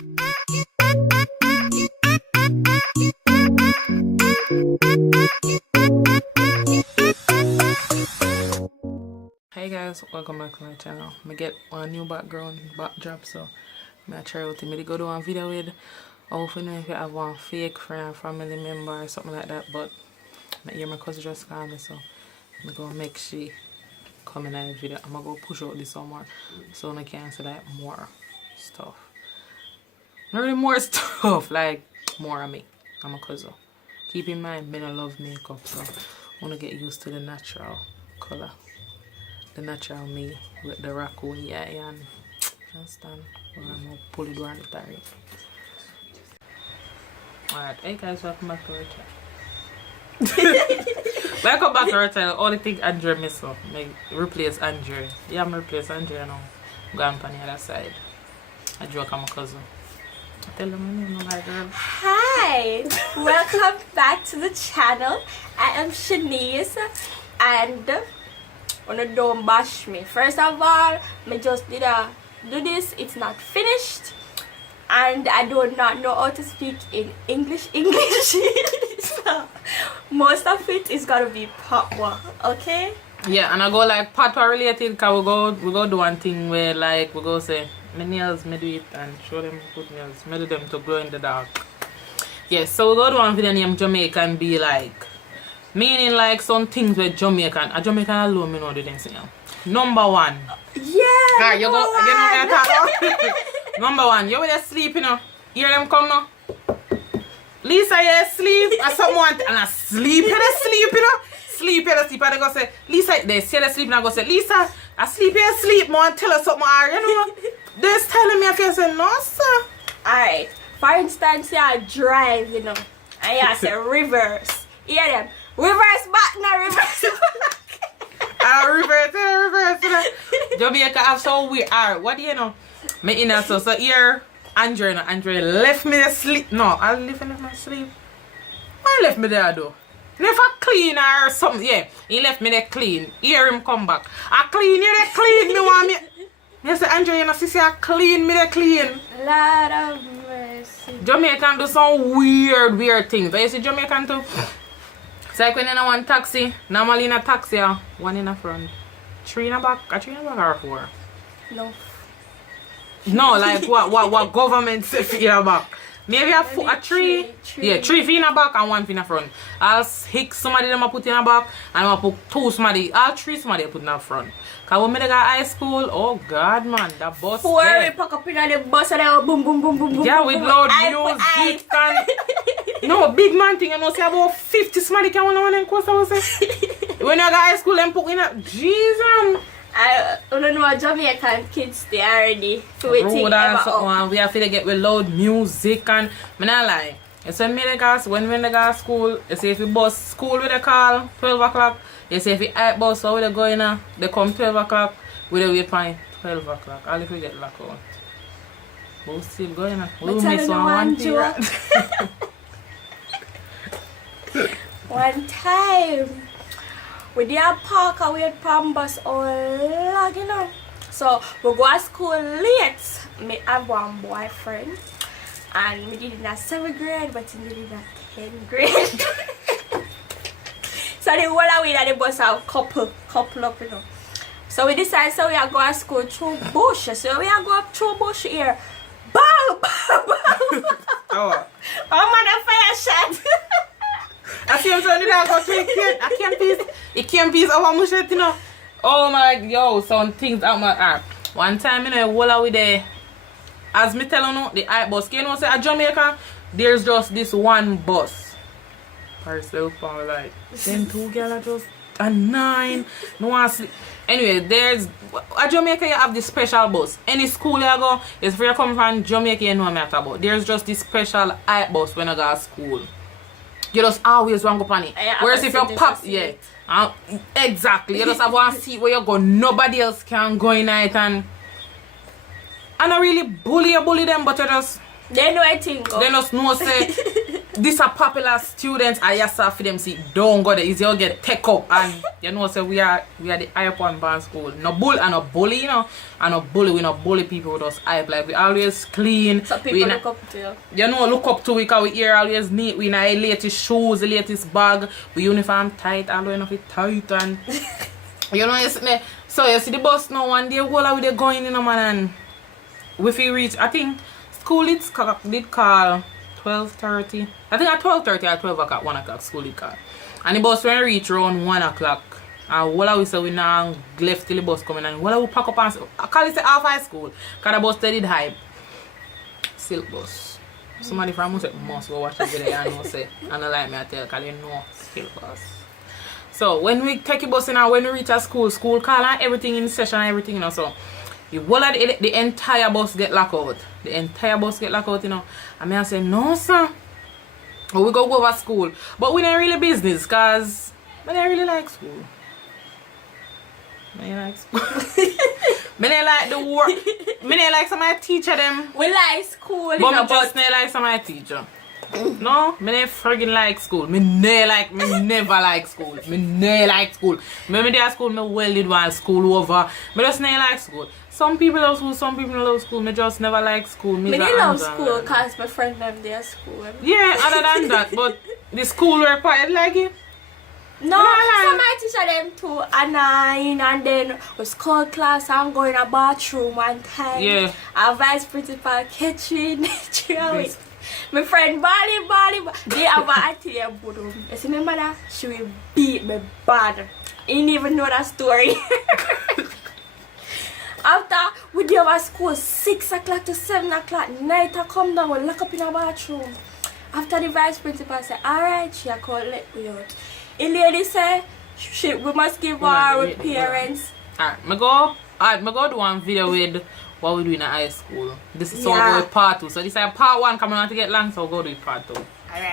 Hey guys, welcome back to my channel. I get one new backdrop, so I'm gonna try out to go do one video with. Hopefully if you have one fake friend, family member or something like that, but I hear my cousin just call me, so I'm gonna make she come in the video. I'm gonna go push out this somewhere so I can say like more stuff. Not really more stuff, like more of me. I'm a cousin. Keep in mind, men I love makeup, so I wanna get used to the natural color. The natural me with the raccoon, yeah, and understand. Well, I'm gonna pull it around the tire. Alright, hey guys, welcome back to our channel. Welcome back to our channel. Only thing Andre miss up. Replace Andre. Yeah, I'm replace Andre now. Gone on the other side. I joke, I'm a cousin. Tell them my name, my girl. Hi! Welcome back to the channel. I am Shanice and don't bash me. First of all, I just did do this. It's not finished. And I do not know how to speak in English. So most of it is gonna be patois, okay? Yeah, and I go like patois related because we go do one thing where like we go say my nails, me do it and show them good nails, me do them to glow in the dark. Yes, so we go do one video named Jamaican be like, meaning like some things with Jamaican. A Jamaican alone me know the things. Number one. Yeah. Alright, you know me talk. Number one, you with sleep, you know. Hear them come now. Lisa, you sleep. Or someone and I sleep, you sleep, you know. Sleep, you sleep. And they go say, Lisa, they say they sleep and I go say, Lisa, I sleep, you sleep, man. Tell us something, you know. They're telling me if you say, no, sir. Alright. For instance, you drive, you know. And you say reverse. Hear them. Reverse back, now reverse back. Reverse. Jamaica have so weird. Alright, what do you know? Me in so here Andre left me to sleep. No, I left me to sleep. Why left me there though? Never clean or something. Yeah, he left me there clean. Hear him come back. I clean you there clean. Me want me. You say Andre, you know, see I clean me there clean. Lord of mercy. Jamaican do some weird things. But you see Jamaican too. So like when you in one taxi, normally in a taxi, one in the front, three in the back, or four? No. No, like what government say for in the back. Maybe a three. Yeah, three in the back and one in the front. I'll hit somebody them I put in the back and I'll put two somebody, all three somebody I put in the front. Cause when I got high school, oh God man, that bus. Four we pack up in the bus and they boom boom boom boom boom. Yeah, with loud music and no big man thing, you know, say about 50 somebody can one them course I was say. When I got high school them put in a Jesus. I don't know Jamaican kids they already waiting we have to get with loud music and I not lie. You say me when they go to school, you say if you bus school with a call 12 o'clock, you say if you bus so they go in they come 12 o'clock with a waypoint 12 o'clock. All if we get locked out. But we still going we miss one period. One time we did a park and we had palm bus all lag, you know. So we go to school late. Me have one boyfriend and we did it in a 7th grade, but he did it in a 10th grade. So the whole way that the bus have couple up, you know. So we decided so we are going to school through bush. So we are going through bush here. Bow, bow, bow. Oh. Oh man, a fire shot. I see him saying that I go to I can't piece. It can't piece of how you know. Oh my yo, some things out my arm. One time you know while we there, as me tell you the I bus, you know say at Jamaica, there's just this one bus. Paris power like them two girls are just a 9. No one sleep. Anyway, there's at Jamaica you have this special bus. Any school you go, if you come from Jamaica you know what I'm talking about. There's just this special I bus when I go to school. You just always want to go on it. Whereas if you pop, yeah, exactly. You just have one seat where you go, nobody else can go in it, and I don't really bully them, but you just they know I think. They just know say this a popular students, I just have for them see don't go there. Is you get take up and you know so we are the hype one band school. No bull and no bully, you know. And no bully, we no bully people with us hype. Like we always clean. So people look up to you. You know, look up to we cause we here always neat. We in our latest shoes, the latest bag, we uniform tight, all enough it tight and you know you see me. So you see the bus now one day while we they going in man and if we reach I think school did call 12:30. I think at 12:30 or 12 o'clock, 1 o'clock school did call. And the bus when reach around 1 o'clock. And while we say we now left till the bus coming and while we pack up and I call it half high school. Cause the bus did hype. Silk bus. Somebody from us must go watch the video and know say and I like me I tell cause you know silk bus. So when we take the bus in and when we reach a school call and everything in session and everything, you know, so the whole of the entire bus get locked out. The entire bus get locked out, you know. And I say, no sir. Or we go over school. But we ain't really business cause I don't really like school. I don't like school. I don't like the work. I don't like some of my teacher them. We like school, but I just don't like some of my teacher. No, I don't friggin' like school. I never like school. I never like school. When I at school, I well did while school over. I just never like school. Some people love school, some people love school. I just never like school. I love school because my friend them there school. Yeah, other than that, but the school work part, like it? No, some of my teacher them too annoying and then was called class and go in a bathroom one time. Yeah. Our vice principal catching my friend Bali. They have a auntie there, Budum. You see my mother? She will beat me bad. You didn't even know that story. After we do our school 6 o'clock to 7 o'clock, night I come down, we lock up in a bathroom. After the vice principal said, alright, she called let me out. The lady said we must give our parents. Alright, I go do one video with what we do in high school. This is so we go with part 2. So this is part 1 coming on to get long, so we'll go do part 2. Alright.